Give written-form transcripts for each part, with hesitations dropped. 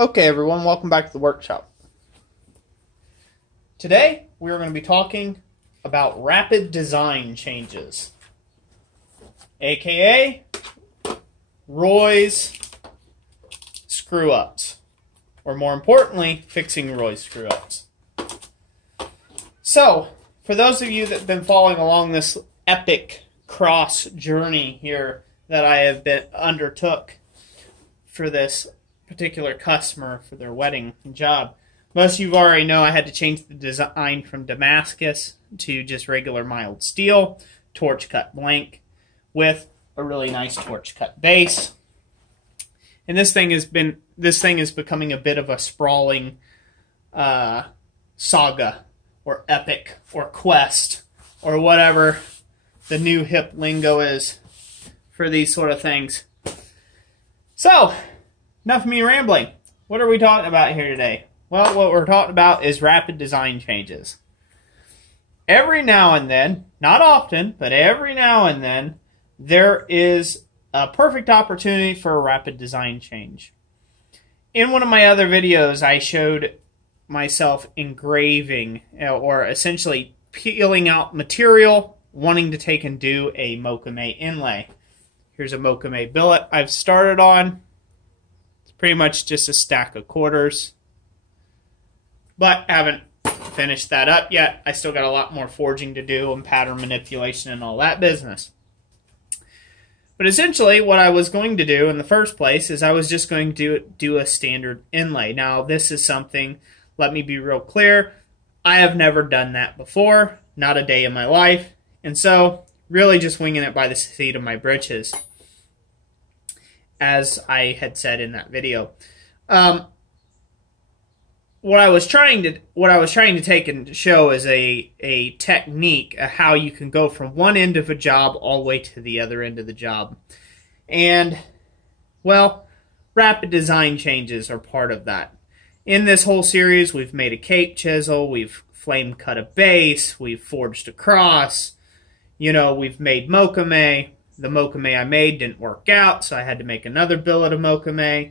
Okay everyone, welcome back to the workshop. Today we are going to be talking about rapid design changes, aka Roy's screw-ups, or more importantly, fixing Roy's screw-ups. So, for those of you that have been following along this epic cross journey here that I have undertook for this particular customer for their wedding job, most of you already know I had to change the design from Damascus to just regular mild steel, torch cut blank, with a really nice torch cut base. And this thing is becoming a bit of a sprawling saga, or epic, or quest, or whatever the new hip lingo is for these sort of things. So, enough of me rambling. What are we talking about here today? Well, what we're talking about is rapid design changes. Every now and then, not often, but every now and then, there is a perfect opportunity for a rapid design change. In one of my other videos, I showed myself engraving, or essentially peeling out material, wanting to take and do a mokume inlay. Here's a mokume billet I've started on. Pretty much just a stack of quarters, but haven't finished that up yet. I still got a lot more forging to do and pattern manipulation and all that business. But essentially what I was going to do in the first place is I was just going to do a standard inlay. Now this is something, let me be real clear, I have never done that before, not a day in my life, and so really just winging it by the seat of my britches, as I had said in that video. What I was trying to take and show is a technique of how you can go from one end of a job all the way to the other end of the job. And, well, rapid design changes are part of that. In this whole series, we've made a cape chisel, we've flame cut a base, we've forged a cross, we've made mokume. The mokume I made didn't work out, so I had to make another billet of mokume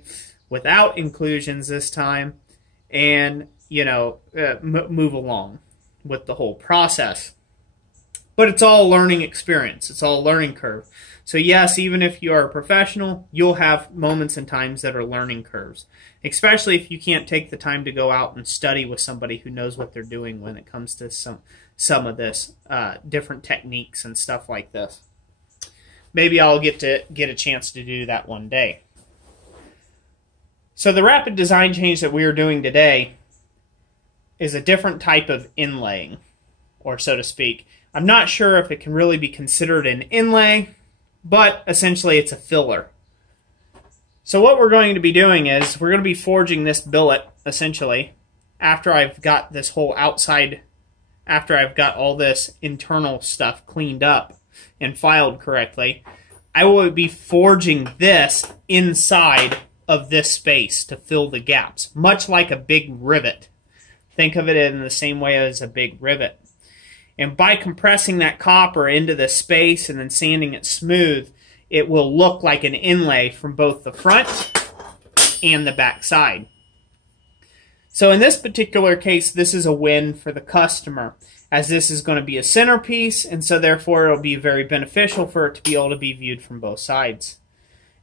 without inclusions this time, and, move along with the whole process. But it's all a learning experience. It's all a learning curve. So yes, even if you are a professional, you'll have moments and times that are learning curves, especially if you can't take the time to go out and study with somebody who knows what they're doing when it comes to some of this, different techniques and stuff like this. Maybe I'll get a chance to do that one day. So the rapid design change that we are doing today is a different type of inlaying, or so to speak. I'm not sure if it can really be considered an inlay, but essentially it's a filler. So what we're going to be doing is we're going to be forging this billet, essentially, after I've got this whole outside, after I've got all this internal stuff cleaned up and filed correctly. I will be forging this inside of this space to fill the gaps, much like a big rivet. Think of it in the same way as a big rivet. And by compressing that copper into the space and then sanding it smooth, it will look like an inlay from both the front and the back side. So in this particular case, this is a win for the customer, as this is going to be a centerpiece, and so therefore it'll be very beneficial for it to be able to be viewed from both sides.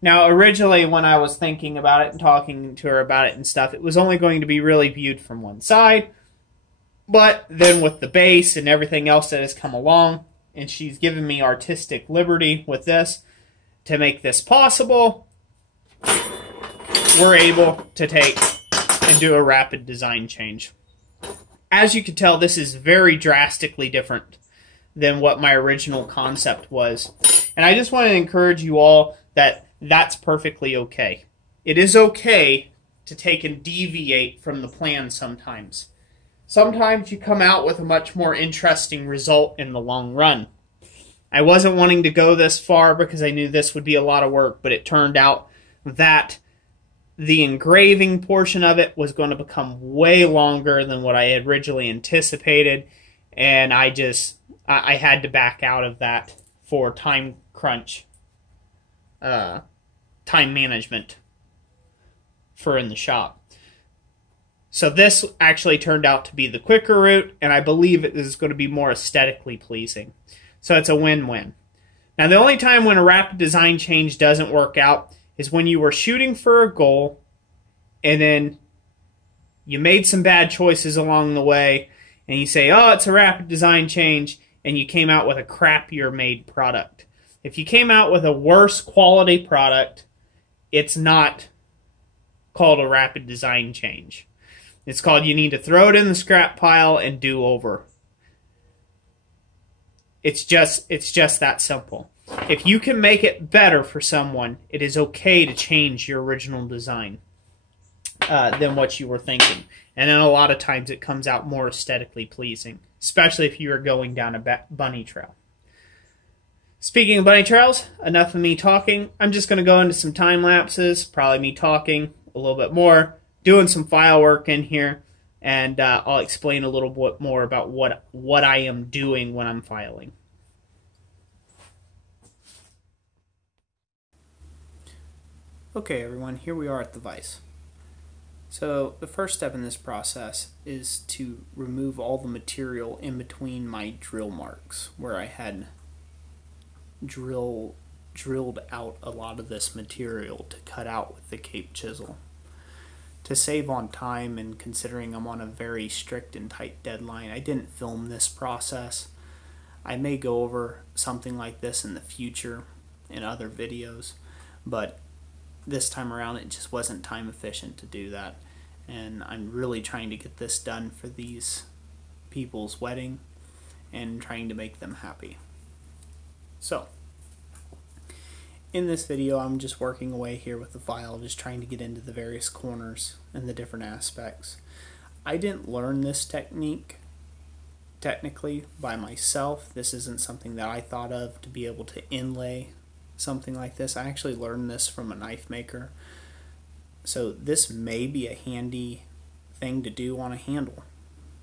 Now originally when I was thinking about it and talking to her about it and stuff, it was only going to be really viewed from one side, but then with the base and everything else that has come along, and she's given me artistic liberty with this to make this possible, we're able to take and do a rapid design change. As you can tell, this is very drastically different than what my original concept was. And I just want to encourage you all that that's perfectly okay. It is okay to take and deviate from the plan sometimes. Sometimes you come out with a much more interesting result in the long run. I wasn't wanting to go this far because I knew this would be a lot of work, but it turned out that the engraving portion of it was going to become way longer than what I had originally anticipated, and I had to back out of that for time crunch, time management for in the shop. So this actually turned out to be the quicker route, and I believe it is going to be more aesthetically pleasing. So it's a win-win. Now the only time when a rapid design change doesn't work out is when you were shooting for a goal and then you made some bad choices along the way and you say, oh, it's a rapid design change, and you came out with a crappier made product. If you came out with a worse quality product, it's not called a rapid design change. It's called you need to throw it in the scrap pile and do over. It's just that simple. If you can make it better for someone, it is okay to change your original design than what you were thinking. And then a lot of times it comes out more aesthetically pleasing, especially if you are going down a bunny trail. Speaking of bunny trails, enough of me talking. I'm just going to go into some time lapses, probably me talking a little bit more, doing some file work in here, and I'll explain a little bit more about what I am doing when I'm filing. Okay everyone, here we are at the vise. So the first step in this process is to remove all the material in between my drill marks where I had drilled out a lot of this material to cut out with the Cape chisel. To save on time, and considering I'm on a very strict and tight deadline, I didn't film this process. I may go over something like this in the future in other videos, but this time around it just wasn't time efficient to do that, and I'm really trying to get this done for these people's wedding and trying to make them happy. So in this video I'm just working away here with the file, just trying to get into the various corners and the different aspects. I didn't learn this technique technically by myself. This isn't something that I thought of to be able to inlay something like this. I actually learned this from a knife maker. So this may be a handy thing to do on a handle,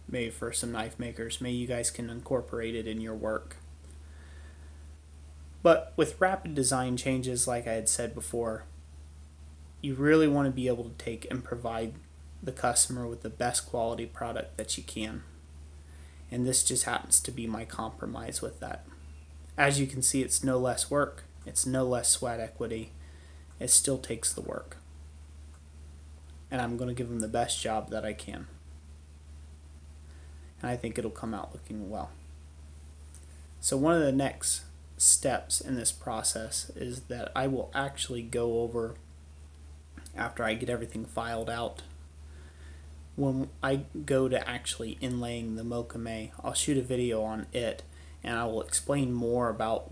maybe for some knife makers. Maybe you guys can incorporate it in your work. But with rapid design changes, like I had said before, you really want to be able to take and provide the customer with the best quality product that you can. And this just happens to be my compromise with that. As you can see, it's no less work. It's no less sweat equity. It still takes the work. And I'm going to give them the best job that I can. And I think it'll come out looking well. So one of the next steps in this process is that I will actually go over, after I get everything filed out, when I go to actually inlaying the mokume, I'll shoot a video on it and I will explain more about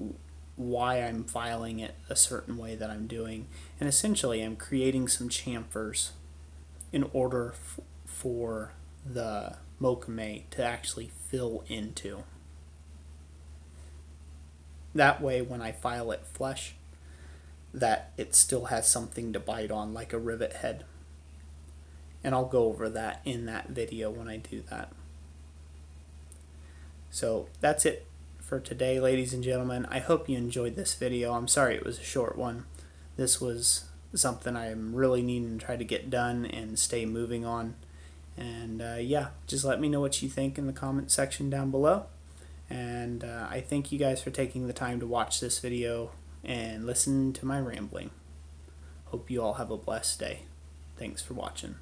why I'm filing it a certain way that I'm doing. And essentially I'm creating some chamfers in order for the mokume to actually fill into. That way when I file it flush, that it still has something to bite on, like a rivet head. And I'll go over that in that video when I do that. So that's it for today, ladies and gentlemen. I hope you enjoyed this video. I'm sorry it was a short one. This was something I'm really needing to try to get done and stay moving on. And yeah, just let me know what you think in the comment section down below. And I thank you guys for taking the time to watch this video and listen to my rambling. Hope you all have a blessed day. Thanks for watching.